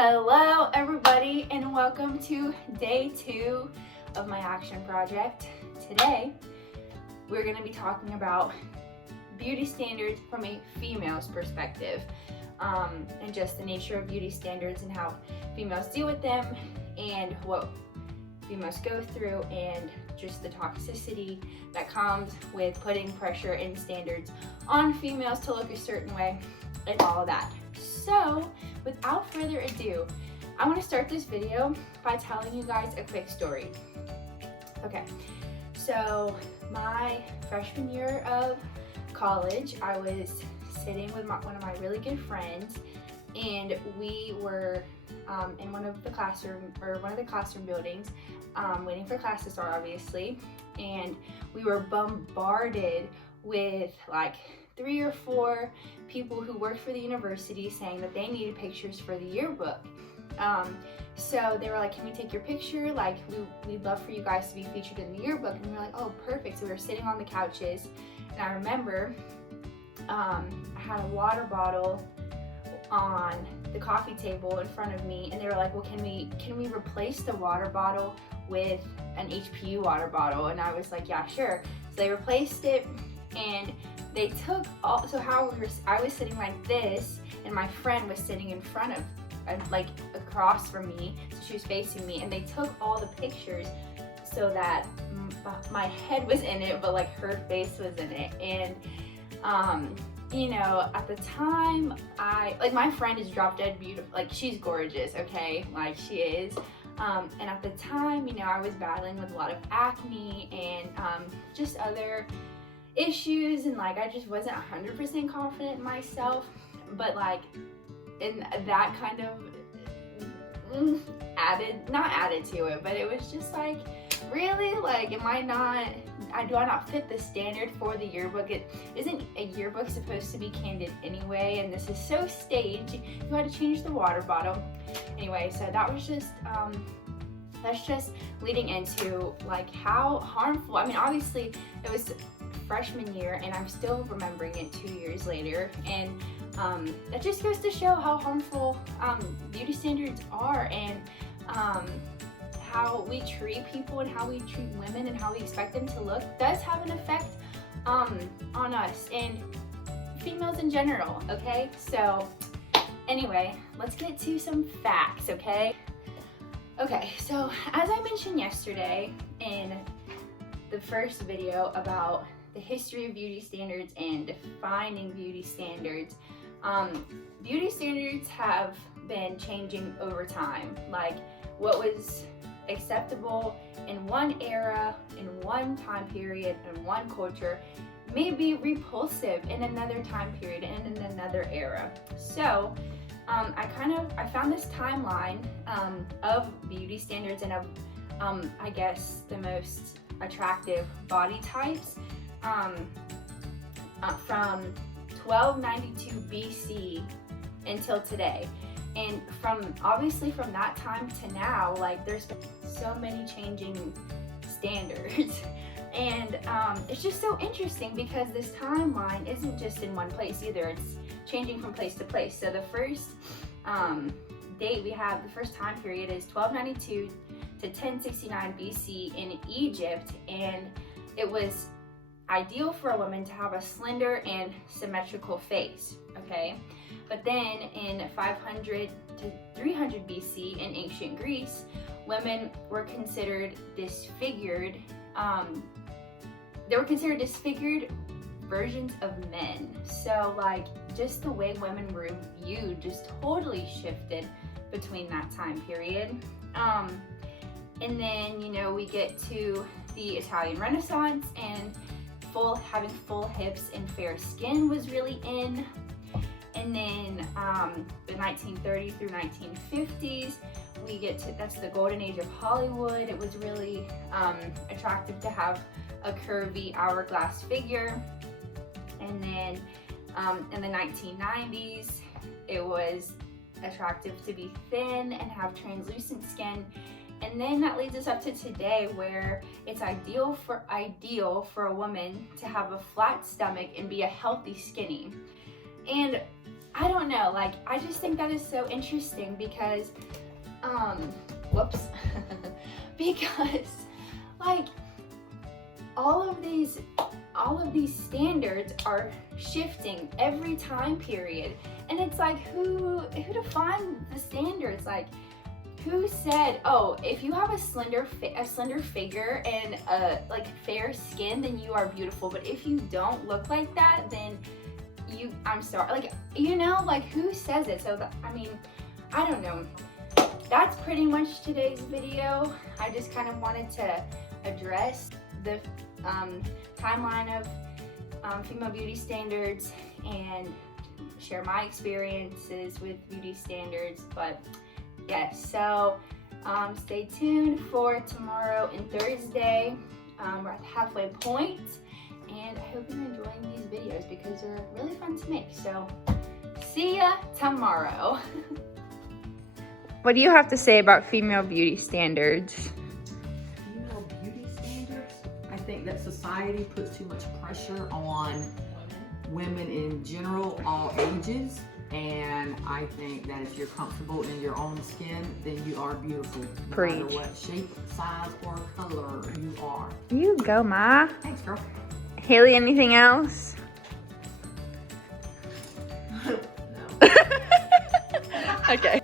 Hello everybody and welcome to day 2 of my action project. Today we're going to be talking about beauty standards from a female's perspective, and just the nature of beauty standards and how females deal with them and what females go through, and just the toxicity that comes with putting pressure and standards on females to look a certain way and all of that. So without further ado, I want to start this video by telling you guys a quick story. Okay, so my freshman year of college, I was sitting with one of my really good friends, and we were in one of the classroom buildings, waiting for class to start, obviously, and we were bombarded with like 3 or 4 people who worked for the university saying that they needed pictures for the yearbook. So they were like, can we take your picture? Like, we'd love for you guys to be featured in the yearbook. And we were like, oh, perfect. So we were sitting on the couches, and I remember I had a water bottle on the coffee table in front of me, and they were like, well, can we replace the water bottle with an HPU water bottle? And I was like, yeah, sure. So they replaced it, and they took all, so how I was sitting like this, and my friend was sitting in front of, like across from me, so she was facing me, and they took all the pictures so that my head was in it, but like her face was in it. And you know, at the time, my friend is drop dead beautiful, like she's gorgeous, okay, like she is. And at the time, you know, I was battling with a lot of acne and just other issues, and like I just wasn't 100% confident in myself, but like in that kind of not added to it, but it was just like, really, like, do I not fit the standard for the yearbook? It isn't a yearbook supposed to be candid anyway, and this is so staged. You had to change the water bottle anyway. So that was just that's just leading into like how harmful. I mean, obviously it was freshman year, and I'm still remembering it 2 years later, and that just goes to show how harmful beauty standards are, and how we treat people and how we treat women and how we expect them to look does have an effect on us and females in general. Okay, so anyway, let's get to some facts. Okay, so as I mentioned yesterday in the first video about the history of beauty standards and defining beauty standards, beauty standards have been changing over time. Like, what was acceptable in one era, in one time period, in one culture, may be repulsive in another time period and in another era. So I found this timeline of beauty standards and of I guess the most attractive body types from 1292 BC until today. And obviously from that time to now, like, there's been so many changing standards. And it's just so interesting because this timeline isn't just in one place either. It's changing from place to place. So the first date we have, the first time period is 1292 to 1069 BC in Egypt. And it was ideal for a woman to have a slender and symmetrical face, okay? But then in 500 to 300 BC in ancient Greece, women were considered disfigured. They were considered disfigured versions of men. So like, just the way women were viewed just totally shifted between that time period. And then, you know, we get to the Italian Renaissance, and having full hips and fair skin was really in. And then the 1930s through 1950s, we get to, that's the golden age of Hollywood. It was really attractive to have a curvy hourglass figure. And then in the 1990s, it was attractive to be thin and have translucent skin. And then that leads us up to today, where it's ideal for a woman to have a flat stomach and be a healthy skinny. And I don't know, like, I just think that is so interesting because, whoops, because, like, all of these standards are shifting every time period, and it's like, who defined the standards? Like, who said, oh, if you have a slender figure and like fair skin, then you are beautiful, but if you don't look like that, then I'm sorry, like, you know, like, who says it? So I mean, I don't know. That's pretty much today's video. I just kind of wanted to address the timeline of female beauty standards and share my experiences with beauty standards. But yes, so stay tuned for tomorrow and Thursday. We're at the halfway point, and I hope you're enjoying these videos because they're really fun to make. So see ya tomorrow. What do you have to say about female beauty standards? Female beauty standards? I think that society puts too much pressure on women in general, all ages. And I think that if you're comfortable in your own skin, then you are beautiful. No matter what shape, size, or color you are. You go, Ma. Thanks, girl. Haley, anything else? No. Okay.